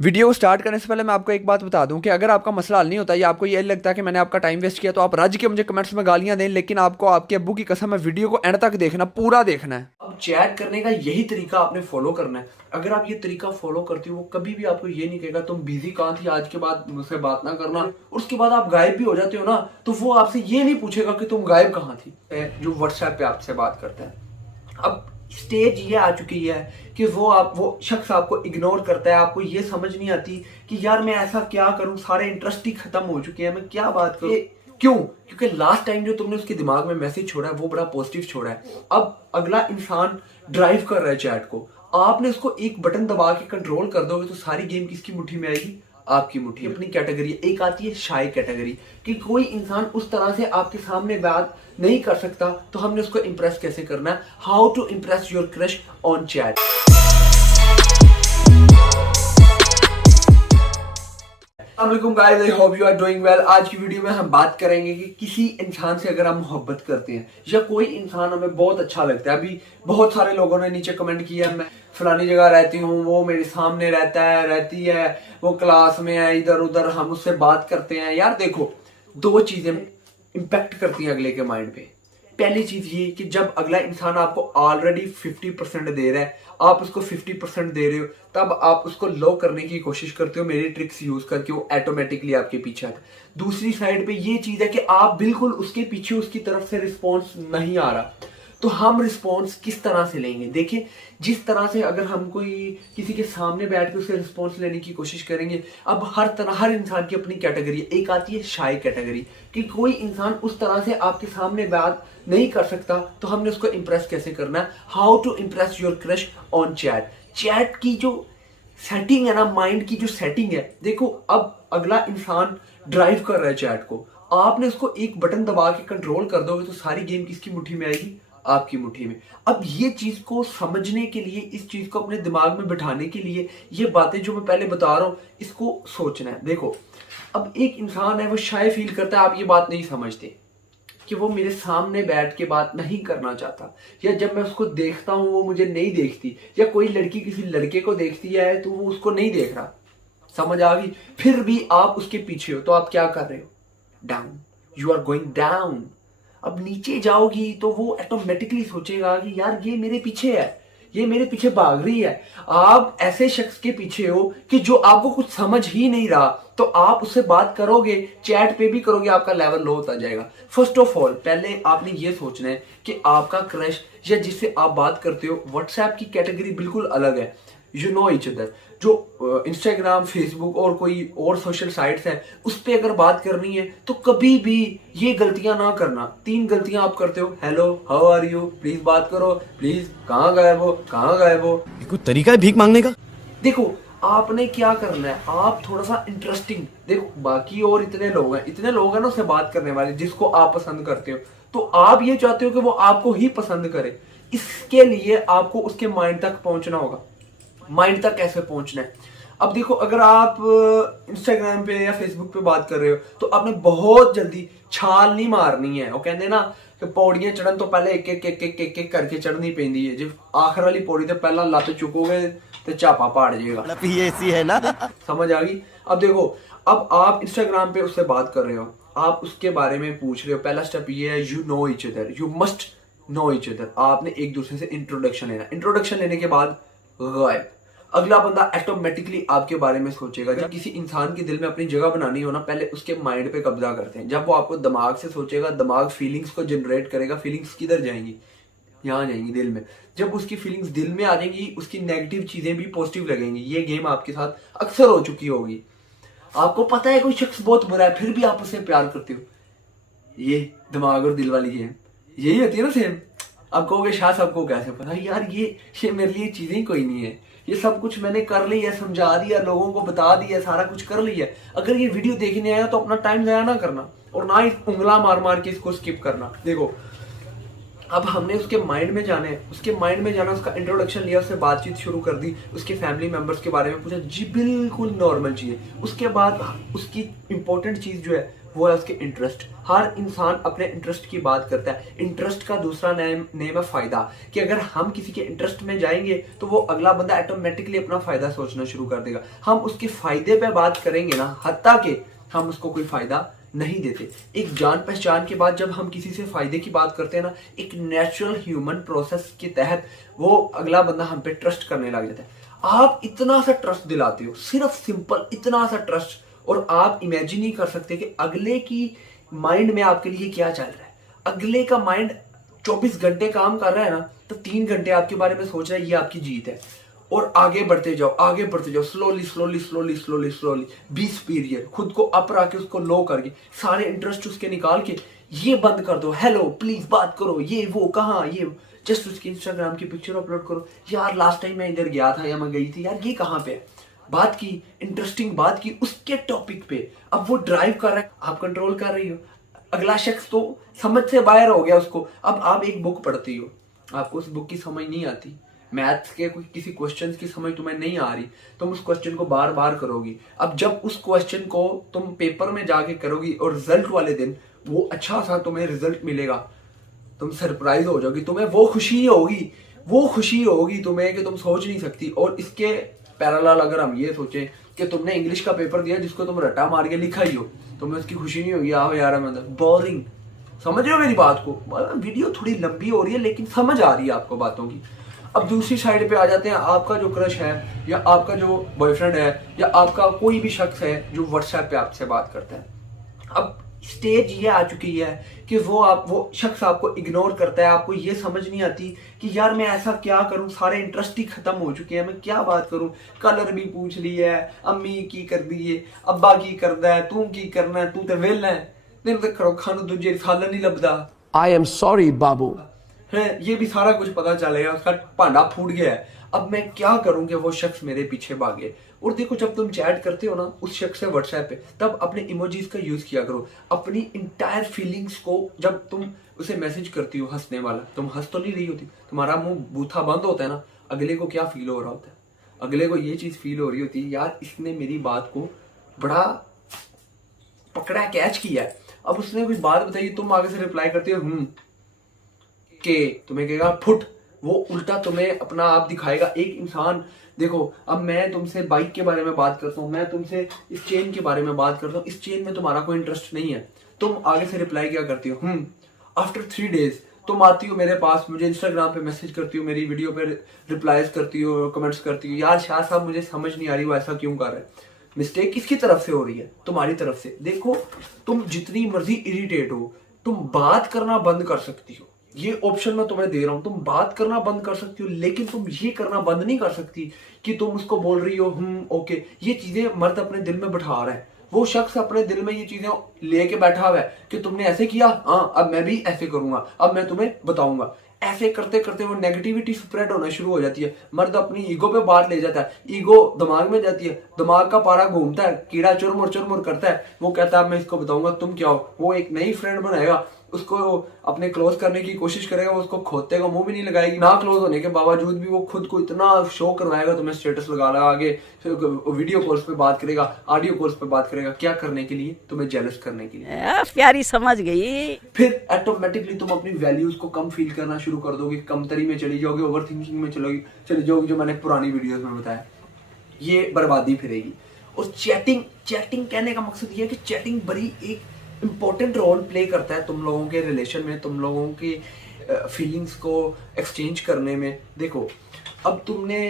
Video को start करने से पहले मैं आपको एक बात बता दूं कि अगर आपका मसला हल नहीं होता या आपको ये लगता है कि मैंने आपका टाइम वेस्ट किया तो आप राज्य के मुझे कमेंट्स में गालियां दें, लेकिन आपको आपके अब्बू की कसम है वीडियो को एंड तक देखना, पूरा देखना है। अब चैट करने का यही तरीका आपने फॉलो करना है। अगर आप ये तरीका फॉलो करते हो वो कभी भी आपको ये नहीं कहेगा तुम बिजी कहाँ थी, आज के बाद मुझसे बात ना करना, और उसके बाद आप गायब भी हो जाते हो ना, तो वो आपसे ये नहीं पूछेगा कि तुम गायब कहाँ थी। जो व्हाट्सएप पे आपसे बात करता है, अब स्टेज ये आ चुकी है कि वो शख्स आपको इग्नोर करता है। आपको ये समझ नहीं आती कि यार मैं ऐसा क्या करूं, सारे इंटरेस्ट ही खत्म हो चुके हैं, मैं क्या बात करूं। क्यों? क्योंकि लास्ट टाइम जो तुमने उसके दिमाग में मैसेज छोड़ा है वो बड़ा पॉजिटिव छोड़ा है। अब अगला इंसान ड्राइव कर रहा है चैट को, आपने उसको एक बटन दबा के कंट्रोल कर दोगे तो सारी गेम किसकी मुट्ठी में आएगी? आपकी मुट्ठी। अपनी कैटेगरी एक आती है शाय कैटेगरी, कि कोई इंसान उस तरह से आपके सामने बात नहीं कर सकता, तो हमने उसको इंप्रेस कैसे करना है। How to impress your crush on chat. अस्सलामुअलैकुम guys, I hope you are doing well. आज की वीडियो में हम बात करेंगे कि किसी इंसान से अगर हम मोहब्बत करते हैं या कोई इंसान हमें बहुत अच्छा लगता है। अभी बहुत सारे लोगों ने नीचे कमेंट किया मैं फलानी जगह रहती हूँ, वो मेरे सामने रहती है, वो क्लास में है, इधर उधर हम उससे बात करते हैं। यार देखो, दो चीजें इम्पैक्ट करती हैं अगले के माइंड पे। पहली चीज ये कि जब अगला इंसान आपको ऑलरेडी 50% दे रहा है, आप उसको 50% दे रहे हो, तब आप उसको लो करने की कोशिश करते हो मेरी ट्रिक्स यूज करके, वो ऑटोमेटिकली आपके पीछे आता है। दूसरी साइड पे ये चीज है कि आप बिल्कुल उसके पीछे, उसकी तरफ से रिस्पॉन्स नहीं आ रहा, तो हम रिस्पॉन्स किस तरह से लेंगे? देखिए, जिस तरह से अगर हम कोई किसी के सामने बैठ के उससे रिस्पॉन्स लेने की कोशिश करेंगे, अब हर इंसान की अपनी कैटेगरी है। एक आती है शाय कैटेगरी, कि कोई इंसान उस तरह से आपके सामने बात नहीं कर सकता, तो हमने उसको इंप्रेस कैसे करना है। How to impress your crush on chat. Chat की जो सेटिंग है ना, माइंड की जो सेटिंग है, देखो अब अगला इंसान ड्राइव कर रहा है चैट को, आपने उसको एक बटन दबा के कंट्रोल कर दोगे तो सारी गेम किसकी मुट्ठी में आएगी? आपकी मुट्ठी में। अब ये चीज को समझने के लिए, इस चीज को अपने दिमाग में बिठाने के लिए, ये बातें जो मैं पहले बता रहा हूं इसको सोचना है। देखो, अब एक इंसान है वो शाय फील करता है, आप ये बात नहीं समझते कि वो मेरे सामने बैठ के बात नहीं करना चाहता, या जब मैं उसको देखता हूं वो मुझे नहीं देखती, या कोई लड़की किसी लड़के को देखती है तो वो उसको नहीं देख रहा। समझ आ गई? फिर भी आप उसके पीछे हो, तो आप क्या कर रहे हो? Down, you are going down. अब नीचे जाओगी तो वो ऑटोमेटिकली सोचेगा कि यार ये मेरे पीछे है, ये मेरे पीछे भाग रही है। आप ऐसे शख्स के पीछे हो कि जो आपको कुछ समझ ही नहीं रहा, तो आप उससे बात करोगे, चैट पे भी करोगे, आपका लेवल लो होता जाएगा। फर्स्ट ऑफ ऑल पहले आपने ये सोचना है कि आपका क्रश या जिससे आप बात करते हो, व्हाट्सएप की कैटेगरी बिल्कुल अलग है। You know each other. जो इंस्टाग्राम, फेसबुक और कोई और सोशल साइट्स है, उस पर अगर बात करनी है तो कभी भी ये गलतियां ना करना। 3 गलतियां आप करते हो। Hello, how are you, please बात करो, प्लीज कहाँ गायब हो, कहाँ गायब हो। कोई तरीका है भीख मांगने का? देखो, आपने क्या करना है, आप थोड़ा सा इंटरेस्टिंग, देखो बाकी और इतने लोग हैं ना उससे बात करने वाले जिसको आप पसंद करते हो, तो आप ये चाहते हो कि वो आपको ही पसंद करे। इसके लिए आपको उसके माइंड तक पहुंचना होगा। माइंड तक कैसे पहुंचना है? अब देखो, अगर आप इंस्टाग्राम पे या फेसबुक पे बात कर रहे हो तो आपने बहुत जल्दी छाल नहीं मारनी है। वो कहते हैं ना कि पौड़ियां चढ़न तो पहले एक करके चढ़नी पैंदी है। जब आखिर वाली पौड़ी तो पहला लत चुकोगे तो चापा पाड़ जाएगा। ऐसी है ना। समझ आ गई? अब देखो, अब आप इंस्टाग्राम पे उससे बात कर रहे हो, आप उसके बारे में पूछ रहे हो। पहला स्टेप ये है, you know each other, you must know each other. आपने एक दूसरे से इंट्रोडक्शन लेना। इंट्रोडक्शन लेने के बाद गायब। अगला बंदा ऑटोमेटिकली आपके बारे में सोचेगा। जब किसी इंसान के दिल में अपनी जगह बनानी हो ना, पहले उसके माइंड पे कब्जा करते हैं। जब वो आपको दिमाग से सोचेगा, दिमाग फीलिंग्स को जनरेट करेगा। फीलिंग्स किधर जाएंगी? यहाँ जाएंगी दिल में। जब उसकी फीलिंग्स दिल में आ जाएंगी, उसकी नेगेटिव चीजें भी पॉजिटिव लगेंगी। ये गेम आपके साथ अक्सर हो चुकी होगी। आपको पता है कोई शख्स बहुत बुरा है, फिर भी आप उससे प्यार करते हो। ये दिमाग और दिल वाली गेम यही होती है ना सेम। अब कहोगे शाह साहब को कैसे पता? यार ये मेरे लिए चीजें कोई नहीं है, ये सब कुछ मैंने कर लिया, समझा दिया, लोगों को बता दिया, सारा कुछ कर लिया। अगर ये वीडियो देखने आया तो अपना टाइम जाया ना करना, और ना ही उंगला मार मार के इसको स्किप करना। देखो, अब हमने उसके माइंड में जाना है, उसके माइंड में जाना, उसका इंट्रोडक्शन लिया, उससे बातचीत शुरू कर दी, उसके फैमिली मेंबर्स के बारे में पूछा, जी बिल्कुल नॉर्मल चीज है। उसके बाद उसकी इंपॉर्टेंट चीज जो है वो है उसके इंटरेस्ट। हर इंसान अपने इंटरेस्ट की बात करता है। इंटरेस्ट का दूसरा नेम है फायदा, कि अगर हम किसी के इंटरेस्ट में जाएंगे तो वो अगला बंदा ऑटोमेटिकली अपना फायदा सोचना शुरू कर देगा। हम उसके फायदे पे बात करेंगे ना, हत्ता कि हम उसको कोई फायदा नहीं देते। एक जान पहचान के बाद जब हम किसी से फायदे की बात करते हैं ना, एक नेचुरल ह्यूमन प्रोसेस के तहत वो अगला बंदा हम पे ट्रस्ट करने लग जाता है। आप इतना सा ट्रस्ट दिलाते हो, सिर्फ सिंपल इतना सा ट्रस्ट, और आप इमेजिन नहीं कर सकते कि अगले की माइंड में आपके लिए क्या चल रहा है। अगले का माइंड 24 घंटे काम कर रहा है ना, तो 3 घंटे आपके बारे में सोच रहा है, ये आपकी जीत है। और आगे बढ़ते जाओ, आगे बढ़ते जाओ, slowly slowly slowly slowly slowly 20 period खुद को अप रख के उसको लो करके सारे इंटरेस्ट उसके निकाल के ये बंद कर दो। हेलो प्लीज बात करो, ये वो कहाँ, ये जस्ट उसकी इंस्टाग्राम की पिक्चर अपलोड करो। यार लास्ट टाइम मैं इधर गया था या मैं गई थी, यार ये कहाँ पे है। बात की, इंटरेस्टिंग बात की उसके टॉपिक पे। अब वो ड्राइव कर रहा है, आप कंट्रोल कर रही हो। अगला शख्स तो समझ से बाहर हो गया उसको। अब आप एक बुक पढ़ती हो, आपको उस बुक की समझ नहीं आती, मैथ्स के किसी क्वेश्चन की समझ तुम्हें नहीं आ रही, तुम उस क्वेश्चन को बार बार करोगी। अब जब उस क्वेश्चन को तुम पेपर में जाके करोगी और रिजल्ट वाले दिन वो अच्छा सा तुम्हें रिजल्ट मिलेगा, तुम सरप्राइज हो जाओगी। तुम्हें वो खुशी होगी तुम्हें कि तुम सोच नहीं सकती। और इसके पैरेलल अगर हम ये सोचें कि तुमने इंग्लिश का पेपर दिया जिसको तुम रट्टा मार के लिखा ही हो, तुम्हें उसकी खुशी नहीं होगी। आओ यार मतलब बोरिंग। समझ रहे हो मेरी बात को? वीडियो थोड़ी लंबी हो रही है लेकिन समझ आ रही है आपको बातों की। अब दूसरी साइड पे आ जाते हैं, आपका जो क्रश है या आपका जो बॉयफ्रेंड है या आपका कोई भी शख्स है जो व्हाट्सएप पे आपसे बात करता है। अब स्टेज ये आ चुकी है कि वो शख्स आपको इग्नोर करता है। आपको ये समझ नहीं आती कि यार मैं ऐसा क्या करूं, सारे इंटरेस्ट ही खत्म हो चुके हैं, मैं क्या बात करूं। कलर भी पूछ ली है, अम्मी की कर दी है, अब्बा की करदा है, तू की करना है, तू तो वेल है, दिन तक खड़ो खानू दूजे साल नहीं लभदा। आई एम सॉरी बाबू। है ये भी सारा कुछ पता चलेगा, उसका भांडा फूट गया है। अब मैं क्या करूं कि वो शख्स मेरे पीछे भागे। और देखो जब तुम चैट करते हो ना उस शख्स से व्हाट्सएप पे, तब अपने इमोजीज का यूज किया करो। अपनी इंटायर फीलिंग्स को जब तुम उसे मैसेज करती हो हंसने वाला, तुम हंस तो नहीं रही होती, तुम्हारा मुंह बूथा बंद होता है ना, अगले को क्या फील हो रहा होता है? अगले को ये चीज फील हो रही होती है, यार इसने मेरी बात को बड़ा पकड़ा कैच किया है। अब उसने कुछ बात बताई, तुम आगे से रिप्लाई करते हो के तुम्हें कहेगा फुट, वो उल्टा तुम्हें अपना आप दिखाएगा। एक इंसान देखो, अब मैं तुमसे बाइक के बारे में बात करता हूँ, मैं तुमसे इस चेन के बारे में बात करता हूँ, इस चेन में तुम्हारा कोई इंटरेस्ट नहीं है, तुम आगे से रिप्लाई क्या करती हो? आफ्टर 3 डेज तुम आती हो मेरे पास, मुझे इंस्टाग्राम पे मैसेज करती हो, मेरी वीडियो पे रिप्लाईज करती हो, कमेंट्स करती हो, यार शाह साहब मुझे समझ नहीं आ रही वो ऐसा क्यों कर रहा है। मिस्टेक किसकी तरफ से हो रही है? तुम्हारी तरफ से। देखो तुम जितनी मर्जी इरिटेट हो, तुम बात करना बंद कर सकती हो, ये ऑप्शन मैं तुम्हें दे रहा हूं। तुम बात करना बंद कर सकती हो, लेकिन तुम ये करना बंद नहीं कर सकती कि तुम उसको बोल रही हो ओके। ये चीजें मर्द अपने दिल में बैठा रहा है, वो शख्स अपने दिल में ये चीजें लेके बैठा हुआ है कि तुमने ऐसे किया, हाँ अब मैं भी ऐसे करूंगा, अब मैं तुम्हें बताऊंगा। ऐसे करते करते वो नेगेटिविटी स्प्रेड होना शुरू हो जाती है। मर्द अपनी ईगो पे बात ले जाता है, ईगो दिमाग में जाती है, दिमाग का पारा घूमता है, कीड़ा चुरमुर करता है। वो कहता है मैं इसको बताऊंगा, तुम क्या हो। वो एक नई फ्रेंड बनाएगा, उसको अपने क्लोज करने की कोशिश करेगा, उसको खोते का मुंह भी नहीं लगाएगी। ना क्लोज होने के बावजूद भी वो खुद को इतना शो करवाएगा, तुम्हें स्टेटस लगा आगे, वीडियो कॉल्स पे बात करेगा, ऑडियो कॉल्स पे बात करेगा। क्या करने के लिए? तुम्हें जेलस करने के लिए। प्यारी समझ गई। फिर ऑटोमेटिकली तुम अपनी वैल्यूज को कम फील करना शुरू कर दोगे, कमतरी में चली जाओगे, ओवर थिंकिंग में चली जाओगे, जो मैंने पुरानी वीडियोस में बताया। ये बर्बादी फिरेगी। और चैटिंग कहने का मकसद ये है कि चैटिंग बड़ी एक इंपॉर्टेंट रोल प्ले करता है तुम लोगों के रिलेशन में, तुम लोगों की फीलिंग्स को एक्सचेंज करने में। देखो अब तुमने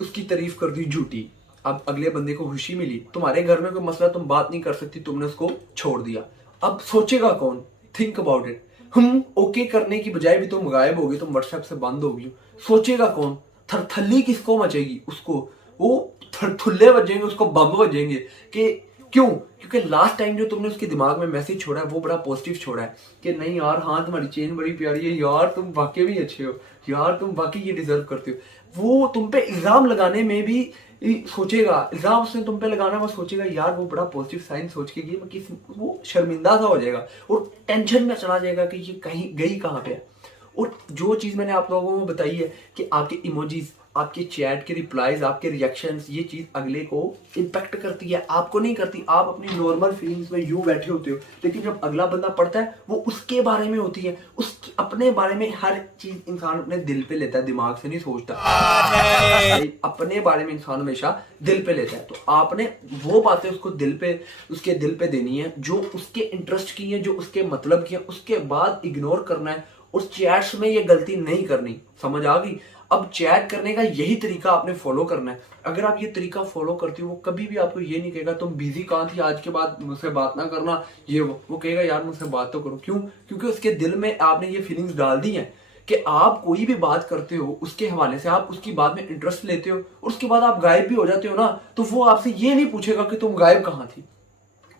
उसकी तारीफ कर दी झूठी, अब अगले बंदे को खुशी मिली, तुम्हारे घर में कोई मसला, तुम बात नहीं कर सकती, तुमने उसको छोड़ दिया। अब सोचेगा कौन? Think about it. ओके करने की बजाय भी तुम गायब होगी, तुम व्हाट्सएप से बंद होगी, सोचेगा कौन? थरथल्ली किसको मचेगी? उसको। वो थुल्ले बजेंगे, उसको बम बजेंगे। कि क्यों? क्योंकि लास्ट टाइम जो तुमने उसके दिमाग में मैसेज छोड़ा है वो बड़ा पॉजिटिव छोड़ा है कि नहीं यार, हाँ तुम्हारी चेन बड़ी प्यारी है, यार तुम वाकई में अच्छे हो, यार तुम वाकई ये डिजर्व करते हो। वो तुम पे इल्जाम लगाने में भी सोचेगा, इल्जाम उसने तुम पे लगाना, वो सोचेगा यार, वो बड़ा पॉजिटिव साइन सोच के गई, वो शर्मिंदा सा हो जाएगा और टेंशन में चला जाएगा कि ये कहीं गई कहाँ पे है। और जो चीज मैंने आप लोगों को बताई है कि आपके इमोजीज आपके चैट के रिप्लाईज, आपके रिएक्शंस, ये चीज अगले को इम्पैक्ट करती है, आपको नहीं करती। आप अपनी नॉर्मल फीलिंग्स में यूं बैठे होते हो, लेकिन जब अगला बंदा पढ़ता है वो उसके बारे में होती है, उस अपने बारे में हर चीज इंसान अपने दिल पे लेता है, दिमाग से नहीं सोचता। अपने बारे में इंसान हमेशा दिल पे लेता है, तो आपने वो बातें उसको उसके दिल पे देनी है जो उसके इंटरेस्ट की है, जो उसके मतलब की है, उसके बाद इग्नोर करना है। और चैट्स में ये गलती नहीं करनी, समझ आ गई? अब चैट करने का यही तरीका आपने फॉलो करना है। अगर आप ये तरीका फॉलो करते हो, वो कभी भी आपको ये नहीं कहेगा तुम बिजी कहाँ थी आज के बाद, मुझसे बात ना करना, ये वो कहेगा यार मुझसे बात तो करो। क्यों? क्योंकि उसके दिल में आपने ये फीलिंग्स डाल दी हैं कि आप कोई भी बात करते हो उसके हवाले से, आप उसकी बात में इंटरेस्ट लेते हो और उसके बाद आप गायब भी हो जाते हो ना, तो वो आपसे ये नहीं पूछेगा कि तुम गायब कहाँ थी।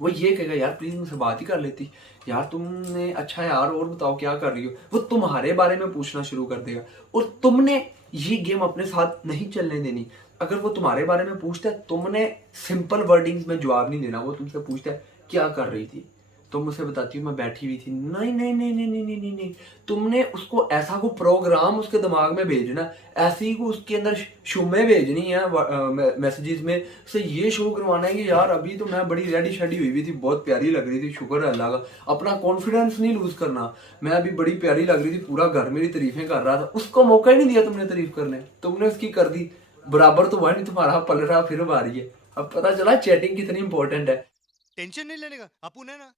वो ये कहेगा यार प्लीज मुझसे बात ही कर लेती, यार तुमने, अच्छा यार और बताओ क्या कर रही हो। वो तुम्हारे बारे में पूछना शुरू कर देगा और तुमने ये गेम अपने साथ नहीं चलने देनी। अगर वो तुम्हारे बारे में पूछता है, तुमने सिंपल वर्डिंग्स में जवाब नहीं देना। वो तुमसे पूछता है क्या कर रही थी, तुम मुझे बताती हो मैं बैठी हुई थी। नहीं नहीं नहीं नहीं नहीं नहीं नहीं नहीं, तुमने उसको ऐसा को प्रोग्राम उसके दिमाग में भेजना, ऐसे ही को उसके अंदर शुमे भेजनी है मैसेजेस में, उसे ये शो करवाना है कि यार अभी तो मैं बड़ी रेडी शेडी हुई थी, बहुत प्यारी लग रही थी, शुक्र है अल्लाह का। अपना कॉन्फिडेंस नहीं लूज करना, मैं अभी बड़ी प्यारी लग रही थी, पूरा घर मेरी तारीफें कर रहा था। उसको मौका ही नहीं दिया तुमने तारीफ करने, तुमने उसकी कर दी, बराबर तो हुआ नहीं, तुम्हारा पल रहा फिर बारी है। अब पता चला चैटिंग कितनी इंपॉर्टेंट है। टेंशन नहीं लेने का अपुन है ना।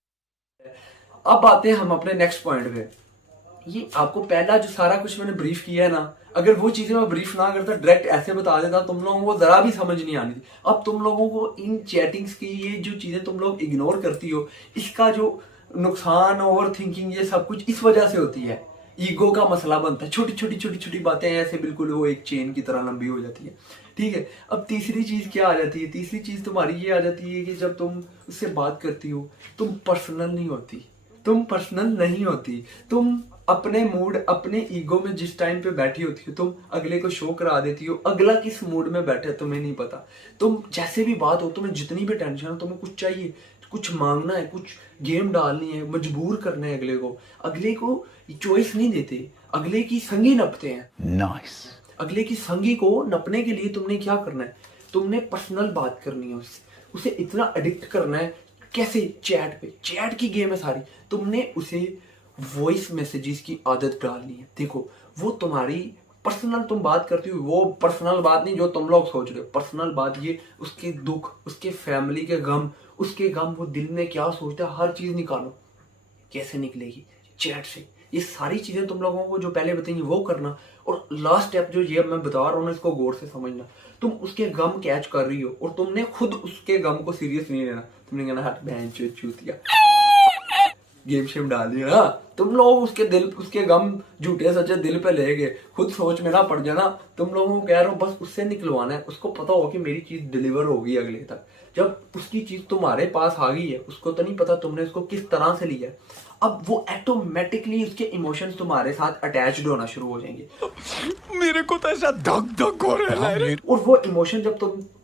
अब आते हैं हम अपने नेक्स्ट पॉइंट पे। ये आपको पहला जो सारा कुछ मैंने ब्रीफ किया है ना, अगर वो चीजें मैं ब्रीफ ना करता, डायरेक्ट ऐसे बता देता, तुम लोगों को जरा भी समझ नहीं आनी थी। अब तुम लोगों को इन चैटिंग्स की ये जो चीजें तुम लोग इग्नोर करती हो, इसका जो नुकसान, ओवर थिंकिंग, ये सब कुछ इस वजह से होती है। ईगो का मसला बनता है, छोटी छोटी छोटी छोटी बातें ऐसे बिल्कुल वो एक चेन की तरह लंबी हो जाती है। ठीक है, अब तीसरी चीज क्या आ जाती है? तीसरी चीज तुम्हारी ये आ जाती है कि जब तुम उससे बात करती हो, तुम पर्सनल नहीं होती, तुम पर्सनल नहीं होती, तुम अपने मूड, अपने ईगो में जिस टाइम पे बैठी होती हो, तुम अगले को शो करा देती हो। अगला किस मूड में बैठा है तुम्हें नहीं पता। तुम जैसे भी बात हो, तुम्हें जितनी भी टेंशन हो, तुम्हें कुछ चाहिए, कुछ मांगना है, कुछ गेम डालनी है, मजबूर करना है अगले को चॉइस नहीं देते, अगले की संगी नपते हैं। Nice. अगले की संगी को नपने के लिए तुमने क्या करना है? तुमने पर्सनल बात करनी है उससे, उसे इतना एडिक्ट करना है। कैसे? चैट पे, चैट की गेम है सारी। तुमने उसे वॉइस मैसेजेस की आदत डालनी है। देखो, वो तुम्हारी पर्सनल तुम बात करती हो, वो पर्सनल बात नहीं जो तुम लोग सोच रहे हो। पर्सनल बात ये, उसके दुख, उसके फैमिली के गम, उसके गम, वो दिल में क्या सोचता है, हर चीज निकालो। कैसे निकलेगी? चैट से। ये सारी चीजें तुम लोगों को जो पहले बताएंगे वो करना। और लास्ट स्टेप जो ये मैं बता रहा हूँ, इसको गौर से समझना। तुम उसके गम कैच कर रही हो और तुमने खुद उसके गम को सीरियस नहीं लेना। तुमने कहना हट बहन चूतिया, गेम शेम डाल दिया ना। तुम लोग उसके गम झूठे सच्चे दिल पे ले गए, खुद सोच में ना पड़ जाना। तुम लोगों को कह रहा हूँ बस उससे निकलवाना है। उसको पता होगा कि मेरी चीज डिलीवर होगी अगले तक। जब उसकी चीज तुम्हारे पास आ गई है, उसको तो नहीं पता तुमने उसको किस तरह से लिया है। अब वो ऑटोमेटिकली उसके इमोशंस तुम्हारे साथ अटैच्ड होना शुरू हो जाएंगे। मेरे को तो ऐसा धक धक हो रहा है। और वो इमोशन जब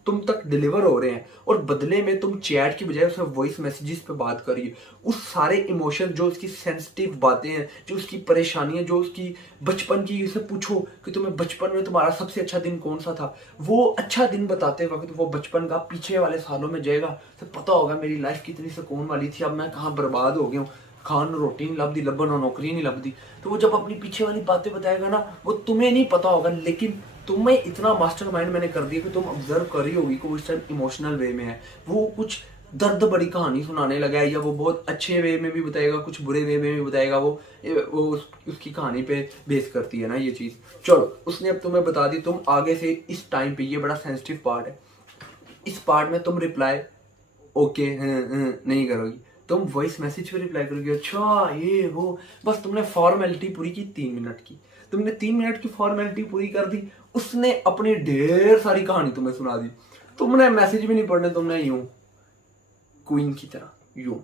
तुम तक डिलीवर हो रहे हैं और बदले में तुम चैट की बजाय उससे वॉइस मैसेजेस पे बात करिए, उस सारे इमोशन, जो उसकी सेंसिटिव बातें हैं, जो उसकी परेशानियां, जो उसकी बचपन की, उसे पूछो कि तुम्हें बचपन में तुम्हारा सबसे अच्छा दिन कौन सा था। वो अच्छा दिन बताते वक्त वो बचपन का पीछे वाले सालों में जाएगा, तो पता होगा मेरी लाइफ कितनी सुकून वाली थी, अब मैं कहाँ बर्बाद हो गया हूँ, खान रोटी नहीं लभदी, लब्बन नौकरी नहीं लभदी। तो वो जब अपनी पीछे वाली बातें बताएगा ना, वो तुम्हें नहीं पता होगा, लेकिन तुम्हें इतना मास्टरमाइंड मैंने कर दिया कि तुम ऑब्जर्व कर रही होगी कि वो इस टाइम इमोशनल वे में है। वो कुछ दर्द बड़ी कहानी सुनाने लगा है, या वो बहुत अच्छे वे में भी बताएगा, कुछ बुरे वे में भी बताएगा। वो उसकी कहानी पे बेस करती है ना ये चीज। चलो, उसने अब तुम्हें बता दी। तुम आगे से इस टाइम पे, ये बड़ा सेंसिटिव पार्ट है, इस पार्ट में तुम रिप्लाई ओके नहीं करोगी, तुम वॉइस मैसेज पे रिप्लाई करोगे, अच्छा ये वो। बस तुमने फॉर्मेलिटी पूरी की 3 मिनट की, तुमने 3 मिनट की फॉर्मेलिटी पूरी कर दी। उसने अपनी ढेर सारी कहानी तुम्हें सुना दी। तुमने मैसेज भी नहीं पढ़ने, तुमने यूं क्वीन की तरह यूं,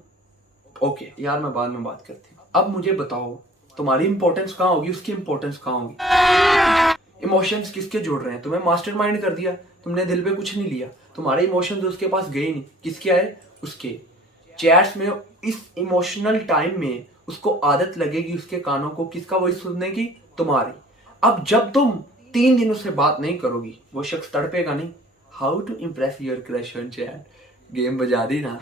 ओके यार मैं बाद में बात करती हूँ, अब मुझे बताओ तुम्हारी इंपॉर्टेंस कहाँ होगी, उसकी इंपॉर्टेंस कहाँ होगी। इमोशंस किसके जोड़ रहे हैं? तुम्हें मास्टरमाइंड कर दिया, तुमने दिल पे कुछ नहीं लिया, तुम्हारे इमोशंस उसके पास गए नहीं। किसके आए? उसके। चैट्स में इस इमोशनल टाइम में उसको आदत लगेगी उसके कानों को किसका वॉइस सुनने की? तुम्हारी। अब जब तुम 3 दिन उससे बात नहीं करोगी, वो शख्स तड़पेगा नहीं। How to impress your crush on chat, game बजा दी ना।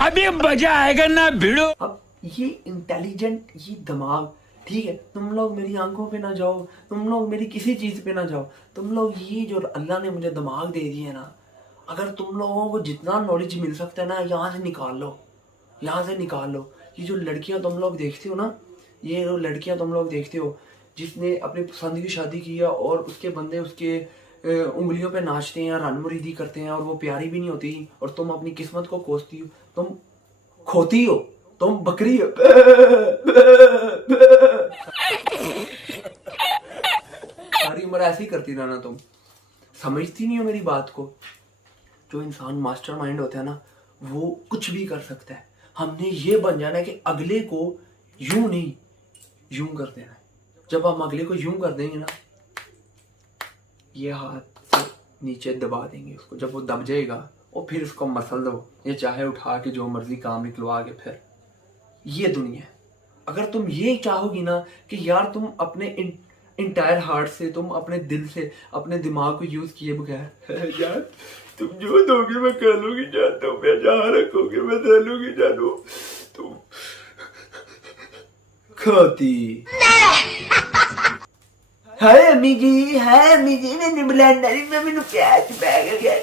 अभी मजा आएगा ना भिड़ो। अब ये इंटेलिजेंट, ये दिमाग, ठीक है, तुम लोग मेरी आंखों पे ना जाओ, तुम लोग मेरी किसी चीज पे ना जाओ, तुम लोग ये जो अल्लाह ने मुझे दिमाग दे दिया है ना, अगर तुम लोगों को जितना नॉलेज मिल सकता है ना, यहाँ से निकाल लो, यहाँ से निकाल लो। ये जो लड़कियां तुम लोग देखते हो ना, ये जो लड़कियां तुम लोग देखते हो जिसने अपनी पसंद की शादी की है और उसके बंदे उसके उंगलियों पे नाचते हैं, रन मुरीदी करते हैं और वो प्यारी भी नहीं होती, और तुम अपनी किस्मत को कोसती हो, तुम खोती हो, तुम बकरी हो। सारी उम्र ऐसे ही करती रहना, तुम समझती नहीं हो मेरी बात को। जो इंसान मास्टरमाइंड होता है ना, वो कुछ भी कर सकता है। हमने ये बन जाना है कि अगले को यूं नहीं, यूं कर देना है। जब हम अगले को यूं कर देंगे ना, ये हाथ से नीचे दबा देंगे उसको, जब वो दब जाएगा और फिर उसको मसल दो, ये चाहे उठा के जो मर्जी काम निकलवा के, फिर ये दुनिया है। अगर तुम ये चाहोगी ना कि यार तुम अपने इंटायर हार्ट से, तुम अपने दिल से, अपने दिमाग को यूज किए बगैर, यार तुम जो दोगे मैं कर लूंगी जान, तुम मैं जहाँ रखोगे मैं रह लूंगी जानू, तुम खोती। हाय अम्मी जी, हाय अम्मी जी, मैंने ब्लेंडर में मैंने प्याज पै गया।